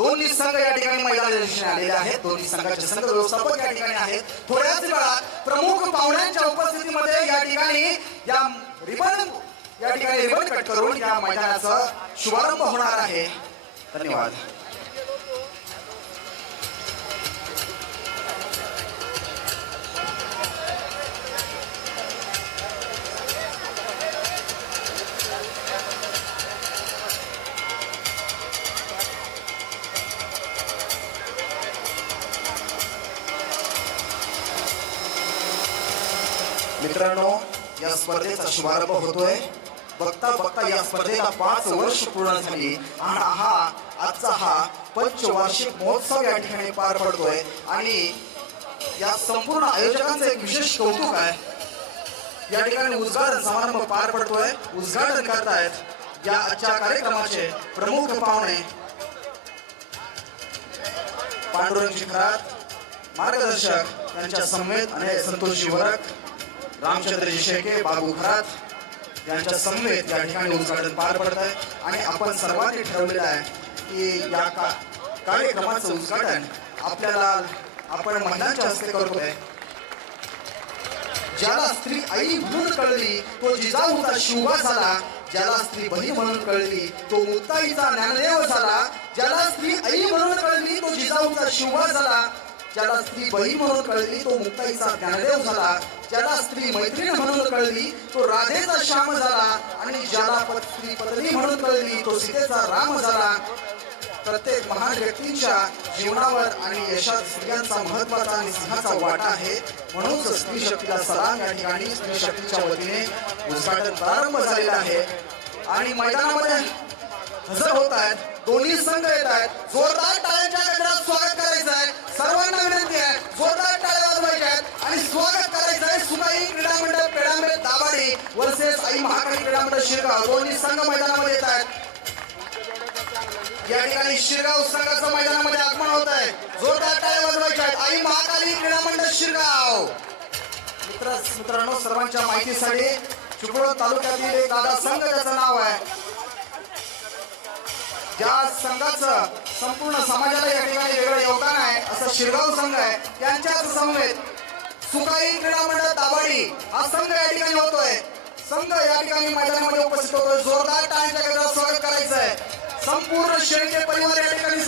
दोन्ही संघ या ठिकाणी मैदानाच्या आलेले आहेत. दोन्ही संघाचे संघ व्यवस्थापक या ठिकाणी आहेत. थोड्याच वेळात प्रमुख पाहुण्यांच्या उपस्थितीमध्ये या ठिकाणी या रिबन या ठिकाणी रिबन कट करून या मैदानाचा शुभारंभ होणार आहे. धन्यवाद. मित्रांनो या स्पर्धेचा शुभारंभ होतोय. बघता बघता या स्पर्धेला पाच वर्ष पूर्ण झाली आणि हा आजचा हा पंचवार्षिक महोत्सव या ठिकाणी पार पडतोय. आणि या संपूर्ण आयोजकांचं एक विशेष कौतुक आहे. या ठिकाणी उद्घाटन समारंभ पार पडतोय. उद्घाटन करतायत या आजच्या कार्यक्रमाचे प्रमुख पाहुणे. पांडुरंग शिखरात मार्गदर्शक त्यांच्या समवेत आणि संतोष वरक रामचंद्रजी शेके बाबू खरात यांच्या समवेत या ठिकाणी उद्घाटन पार पडत आहे आणि आपण सर्वांनी ठरवलेलं आहे की या का कार्यक्रमाचं उद्घाटन आपल्याला आपण महिलांच्या हस्ते करतोय. ज्याला स्त्री आई म्हणून कळली तो जिजाऊचा शिवबा झाला. ज्याला स्त्री बहीण म्हणून कळली तो मुक्ताईचा ज्ञानदेव झाला. ज्याला स्त्री आई म्हणून कळली तो जिजाऊचा शिवबा झाला. ज्याला स्त्री बहीण म्हणून कळली तो मुक्ताईचा ज्ञानदेव झाला. ज्याला स्त्री मैत्रीण म्हणून कळली तो राधेचा श्याम झाला. आणि ज्याला स्त्री पत्नी म्हणून कळली तो सीतेचा राम झाला. प्रत्येक महान व्यक्तींच्या जीवनावर आणि यशात स्त्रियांचा महत्त्वाचा आणि सिंहाचा वाटा आहे. म्हणूनच स्त्री शक्तीला सलाम या ठिकाणी स्त्री शक्तीच्या वतीने उद्घाटन प्रारंभ झालेला आहे. आणि मैदानामध्ये हजर होत आहेत. दोन्ही संघ येत आहेत. जोरदार टाळ्यांच्या गजरात स्वागत करायचं आहे. सर्वांना विनंती आहे. जोरदार टाळ्या वाजवायच्या आहेत. आणि स्वागत करायचं आहे सुनाई क्रीडा मंडळ पेडांबे दाभाडी वर्सेस आई महाकाली क्रीडा मंडळ शिरगाव. दोन्ही संघ मैदानामध्ये येत आहेत. या ठिकाणी शिरगाव संघाचं मैदानामध्ये आगमन होत आहे. जोरदार टाळ्या वाजवायच्या आहेत. आई महाकाली क्रीडा मंडळ शिरगाव. मित्र मित्रांनो सर्वांच्या माहितीसाठी चिपळूण तालुक्यातील एक दादा संघ त्याचं नाव आहे. ज्या संघाचं संपूर्ण समाजाला या ठिकाणी वेगळं योगदान आहे असं शिरगाव संघ आहे त्यांच्याच समवेत सुकाई क्रीडा मंडळ दाबाडी हा संघ या ठिकाणी होतोय. संघ या ठिकाणी मैदानामध्ये उपस्थित होतोय. जोरदार टाळ्यांच्या गजरात स्वागत करायचं आहे संपूर्ण शेळके परिवार या ठिकाणी